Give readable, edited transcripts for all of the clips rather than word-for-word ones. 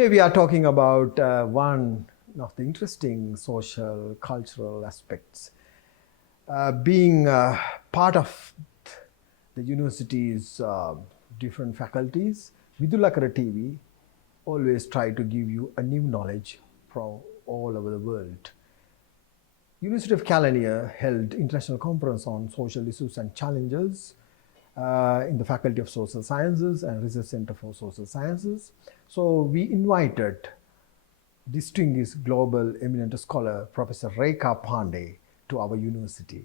Today we are talking about one of the interesting social, cultural aspects. Being part of the university's different faculties, vidulakaratv always try to give you a new knowledge from all over the world. University of Kelaniya held international conference on social issues and challenges in the Faculty of Social Sciences and Research Center for Social Sciences. So we invited distinguished global eminent scholar, Professor Rekha Pande, to our university.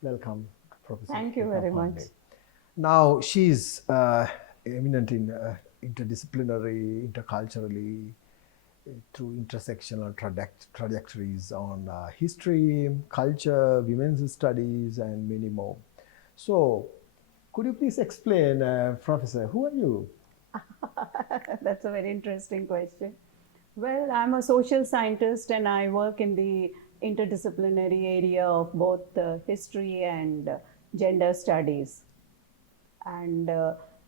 Welcome, Professor. Thank you very much. Now, she's eminent in interdisciplinary, interculturally, through intersectional trajectories on history, culture, women's studies, and many more. So, could you please explain, Professor, who are you? That's a very interesting question. Well, I'm a social scientist and I work in the interdisciplinary area of both history and gender studies. And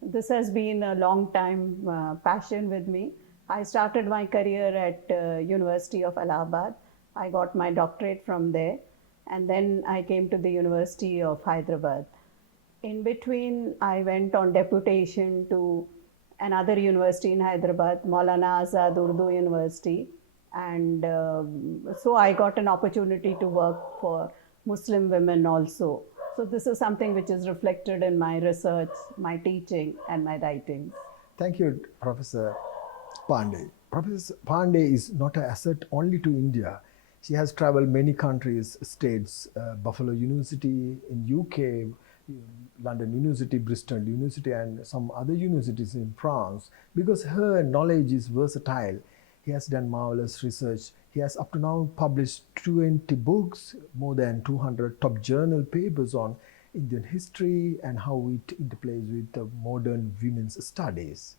this has been a long time passion with me. I started my career at University of Allahabad. I got my doctorate from there, and then I came to the University of Hyderabad. In between, I went on deputation to another university in Hyderabad, Maulana Azad Urdu University, and so I got an opportunity to work for Muslim women also. So this is something which is reflected in my research, my teaching, and my writings. Thank you, Professor Pande. Professor Pande is not an asset only to India. She has traveled many countries, states, Buffalo University in UK, London University, Bristol University, and some other universities in France, because her knowledge is versatile. He has done marvelous research. He has up to now published 20 books, more than 200 top journal papers on Indian history and how it interplays with the modern women's studies.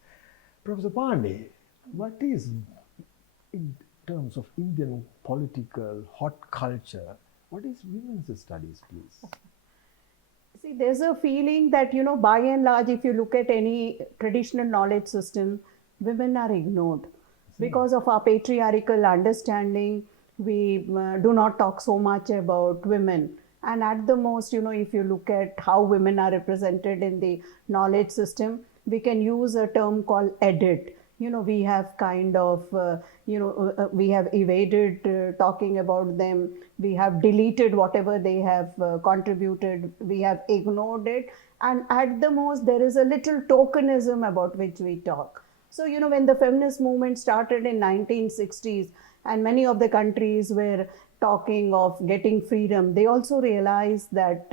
Professor Pande, what is, in terms of Indian political hot culture, what is women's studies, please? See, there's a feeling that, by and large, if you look at any traditional knowledge system, women are ignored. Because of our patriarchal understanding, we do not talk so much about women. And at the most, if you look at how women are represented in the knowledge system, we can use a term called edit. We have kind of, we have evaded talking about them. We have deleted whatever they have contributed. We have ignored it. And at the most, there is a little tokenism about which we talk. So, when the feminist movement started in 1960s and many of the countries were talking of getting freedom, they also realized that,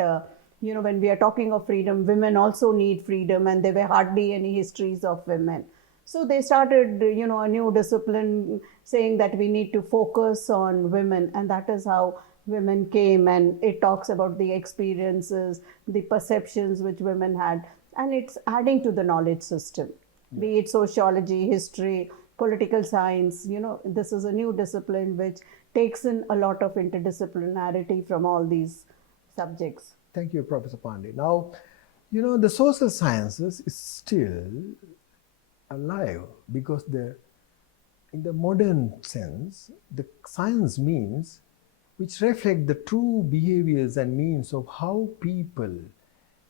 when we are talking of freedom, women also need freedom, and there were hardly any histories of women. So they started, a new discipline saying that we need to focus on women, and that is how women came, and it talks about the experiences, the perceptions which women had, and it's adding to the knowledge system, be it sociology, history, political science. This is a new discipline which takes in a lot of interdisciplinarity from all these subjects. Thank you, Professor Pande. Now, the social sciences is still alive because in the modern sense, the science means which reflect the true behaviors and means of how people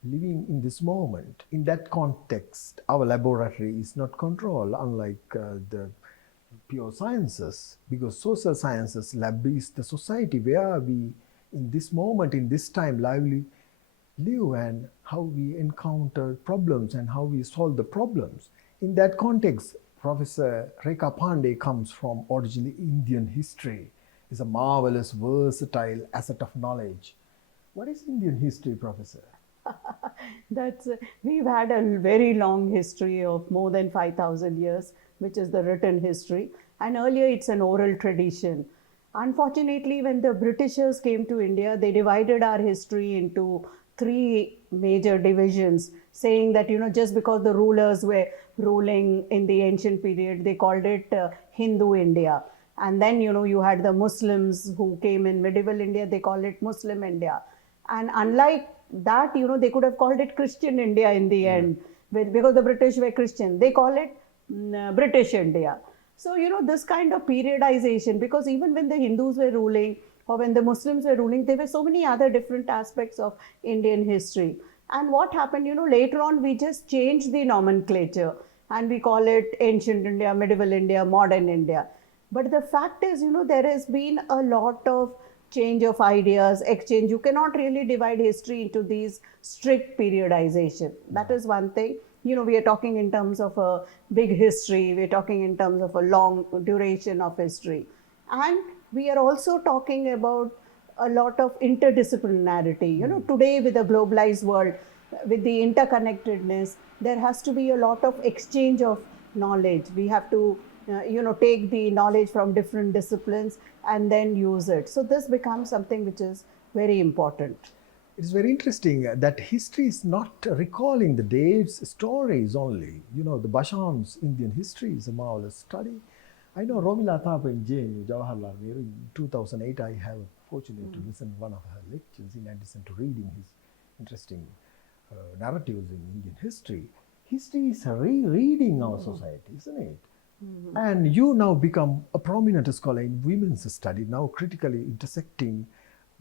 living in this moment. In that context, our laboratory is not controlled, unlike the pure sciences, because social sciences lab is the society where we, in this moment, in this time, lively live, and how we encounter problems and how we solve the problems. In that context, Professor Rekha Pande comes from originally Indian history. Is a marvelous, versatile asset of knowledge. What is Indian history, Professor? We've had a very long history of more than 5,000 years, which is the written history. And earlier it's an oral tradition. Unfortunately, when the Britishers came to India, they divided our history into 3 major divisions, saying that, just because the rulers were ruling in the ancient period, they called it Hindu India. And then, you had the Muslims who came in medieval India, they call it Muslim India. And unlike that, they could have called it Christian India in the end, because the British were Christian. They call it British India. So, this kind of periodization, because even when the Hindus were ruling or when the Muslims were ruling, there were so many other different aspects of Indian history. And what happened, later on, we just changed the nomenclature and we call it ancient India, medieval India, modern India. But the fact is, there has been a lot of change of ideas, exchange. You cannot really divide history into these strict periodization. That is one thing. We are talking in terms of a big history. We're talking in terms of a long duration of history. And we are also talking about a lot of interdisciplinarity. Today with the globalized world, with the interconnectedness, there has to be a lot of exchange of knowledge. We have to take the knowledge from different disciplines and then use it. So this becomes something which is very important. It's very interesting that history is not recalling the dates, stories only. The Basham's Indian history is a marvelous study. I know 𝗙𝗰𝗲𝗧𝗂𝗧𝗪 in JNU, Jawaharlal Nehru, in 2008, I have fortunate to listen one of her lectures in addition to reading his interesting narratives in Indian history. History is rereading our society, isn't it? And you now become a prominent scholar in women's study, now critically intersecting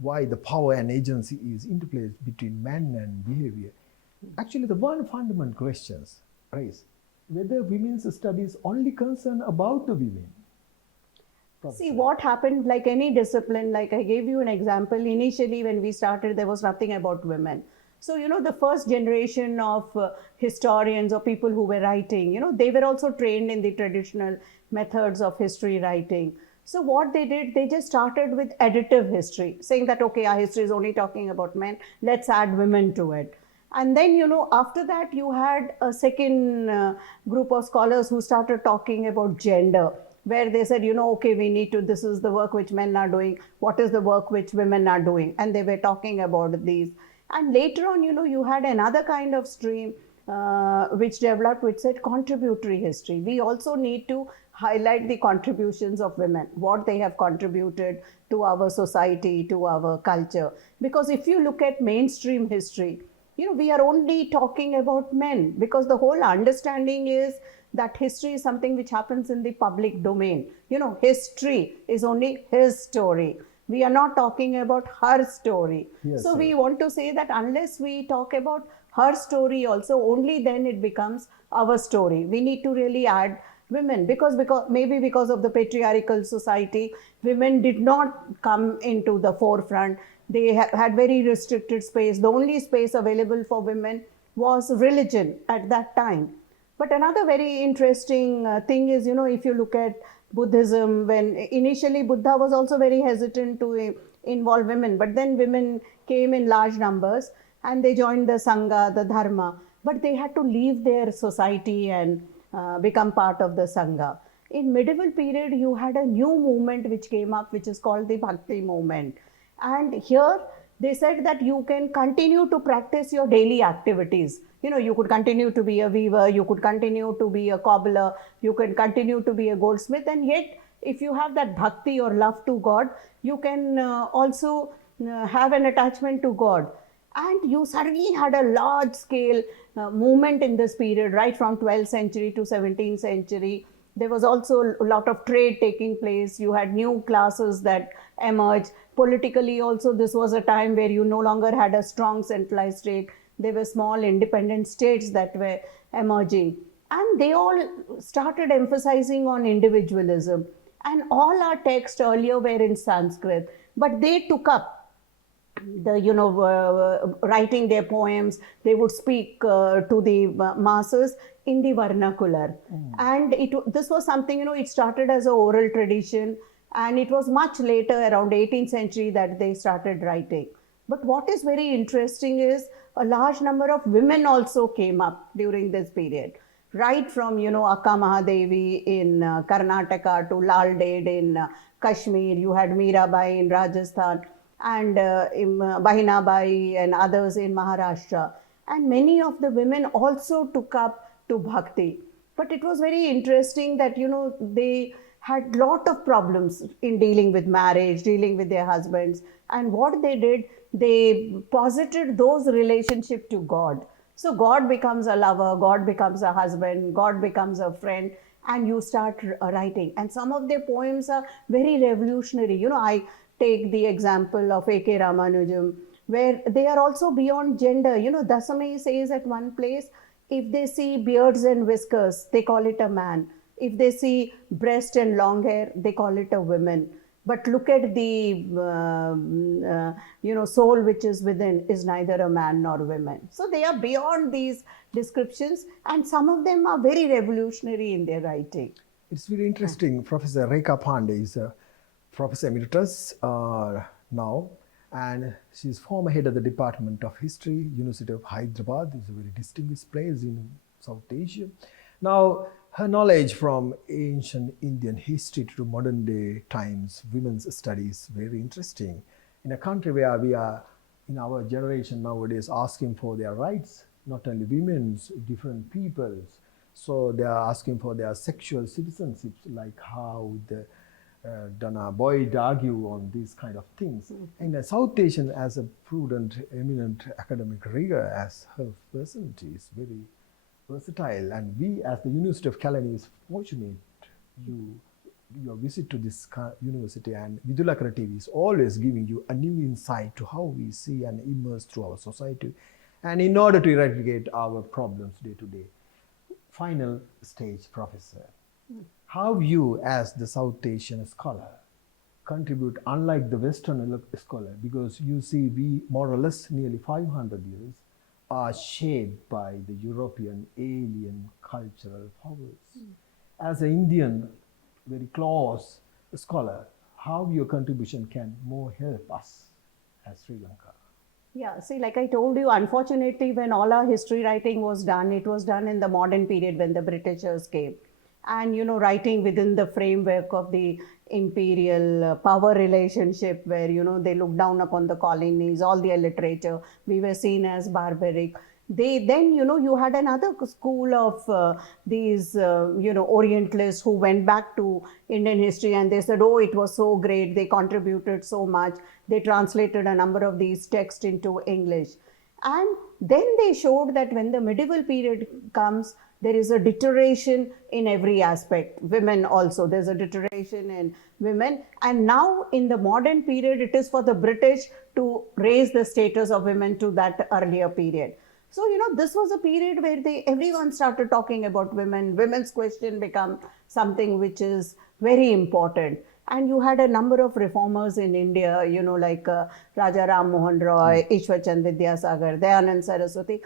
why the power and agency is interplay between man and behavior. Actually, the one fundamental question raised, whether women's studies only concern about the women. Professor. See, what happened, like any discipline, like I gave you an example, initially when we started, there was nothing about women. So, the first generation of historians or people who were writing, they were also trained in the traditional methods of history writing. So what they did, they just started with additive history, saying that, okay, our history is only talking about men, let's add women to it. And then, after that, you had a second group of scholars who started talking about gender, where they said, okay, we need to, this is the work which men are doing, what is the work which women are doing? And they were talking about these. And later on, you had another kind of stream which developed, which said contributory history. We also need to highlight the contributions of women, what they have contributed to our society, to our culture. Because if you look at mainstream history, we are only talking about men, because the whole understanding is that history is something which happens in the public domain. History is only his story. We are not talking about her story. Yes, so we want to say that unless we talk about her story also, only then it becomes our story. We need to really add women, because maybe because of the patriarchal society, women did not come into the forefront. They had very restricted space. The only space available for women was religion at that time. But another very interesting thing is, if you look at Buddhism, when initially Buddha was also very hesitant to involve women, but then women came in large numbers and they joined the Sangha, the Dharma, but they had to leave their society and become part of the Sangha. In medieval period, you had a new movement which came up, which is called the Bhakti movement. And here they said that you can continue to practice your daily activities. You could continue to be a weaver, you could continue to be a cobbler, you can continue to be a goldsmith, and yet if you have that bhakti or love to God, you can also have an attachment to God. And you suddenly had a large scale movement in this period, right from 12th century to 17th century. There was also a lot of trade taking place. You had new classes that emerged. Politically also, this was a time where you no longer had a strong centralized state. There were small independent states that were emerging. And they all started emphasizing on individualism. And all our texts earlier were in Sanskrit, but they took up the, writing their poems. They would speak to the masses in the vernacular. And this was something, it started as an oral tradition, and it was much later, around 18th century, that they started writing. But what is very interesting is a large number of women also came up during this period. Right from, Akka Mahadevi in Karnataka to Lal Ded in Kashmir, you had Mirabai in Rajasthan, and Bahina Bai and others in Maharashtra. And many of the women also took up to Bhakti. But it was very interesting that, they had lot of problems in dealing with marriage, dealing with their husbands. And what they did, they posited those relationships to God. So God becomes a lover, God becomes a husband, God becomes a friend. and you start writing. And some of their poems are very revolutionary. You know, I take the example of A.K. Ramanujan, where they are also beyond gender. You know, Dasami says at one place, if they see beards and whiskers, they call it a man. If they see breast and long hair, they call it a woman. But look at the, soul which is within is neither a man nor woman. So they are beyond these descriptions, and some of them are very revolutionary in their writing. It's very interesting. Professor Rekha Pande is a Professor Emeritus now, and she's former head of the Department of History, University of Hyderabad. It's a very distinguished place in South Asia. Now, her knowledge from ancient Indian history to modern day times, women's studies, very interesting. In a country where we are, in our generation nowadays, asking for their rights, not only women's, different peoples. So they are asking for their sexual citizenships, like how the Dana Boyd argue on these kind of things. And the South Asian, as a prudent, eminent academic rigor, as her personality is very versatile, and we as the University of Kelaniya is fortunate your visit to this university, and Vidulakara TV is always giving you a new insight to how we see and immerse through our society, and in order to eradicate our problems day to day. Final stage, Professor. How you as the South Asian scholar contribute, unlike the Western scholar, because you see we more or less nearly 500 years are shaped by the European alien cultural powers. As an Indian, very close scholar, how your contribution can more help us as Sri Lanka? Yeah, see, like I told you, unfortunately, when all our history writing was done, it was done in the modern period when the Britishers came. And, you know, writing within the framework of the imperial power relationship where, you know, they looked down upon the colonies, all their literature, we were seen as barbaric. Then, you know, you had another school of these, Orientalists who went back to Indian history and they said, oh, it was so great, they contributed so much, they translated a number of these texts into English. And then they showed that when the medieval period comes, there is a deterioration in every aspect. Women also, there's a deterioration in women. And now in the modern period, it is for the British to raise the status of women to that earlier period. So, you know, this was a period where everyone started talking about women. Women's question became something which is very important. And you had a number of reformers in India, you know, like Raja Ram Mohan Roy, Ishwarchand Vidyasagar, Dayanand Saraswati.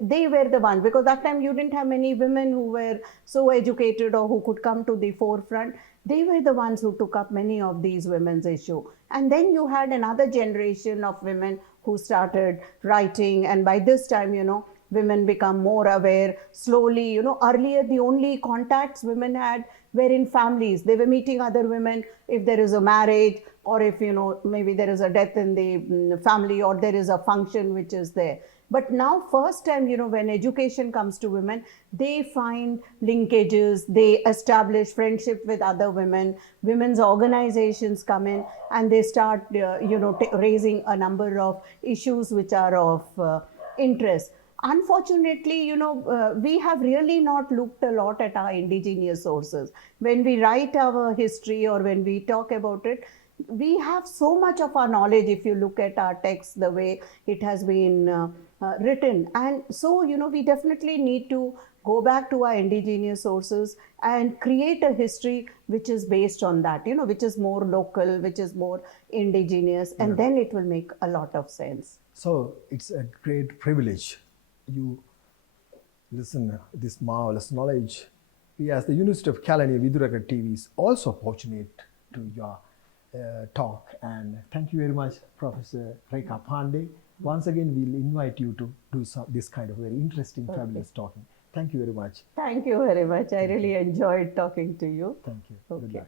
They were the ones, because that time you didn't have many women who were so educated or who could come to the forefront. They were the ones who took up many of these women's issues. And then you had another generation of women who started writing. And by this time, you know, women become more aware slowly. You know, earlier the only contacts women had were in families. They were meeting other women if there is a marriage, or if, you know, maybe there is a death in the family, or there is a function which is there. But now, first time, you know, when education comes to women, they find linkages, they establish friendship with other women, women's organizations come in, and they start, raising a number of issues which are of interest. Unfortunately, you know, we have really not looked a lot at our indigenous sources. When we write our history or when we talk about it, we have so much of our knowledge if you look at our text, the way it has been written. And so, you know, we definitely need to go back to our indigenous sources and create a history which is based on that, you know, which is more local, which is more indigenous, and then it will make a lot of sense. So it's a great privilege. You listen this marvelous knowledge. We as the University of Kelaniya Vidulakara TV is also fortunate to your talk, and thank you very much, Professor Rekha Pande. Once again, we'll invite you to do this kind of very interesting, fabulous talking. Thank you very much. Thank you very much. I really enjoyed talking to you. Thank you. Okay. Goodbye.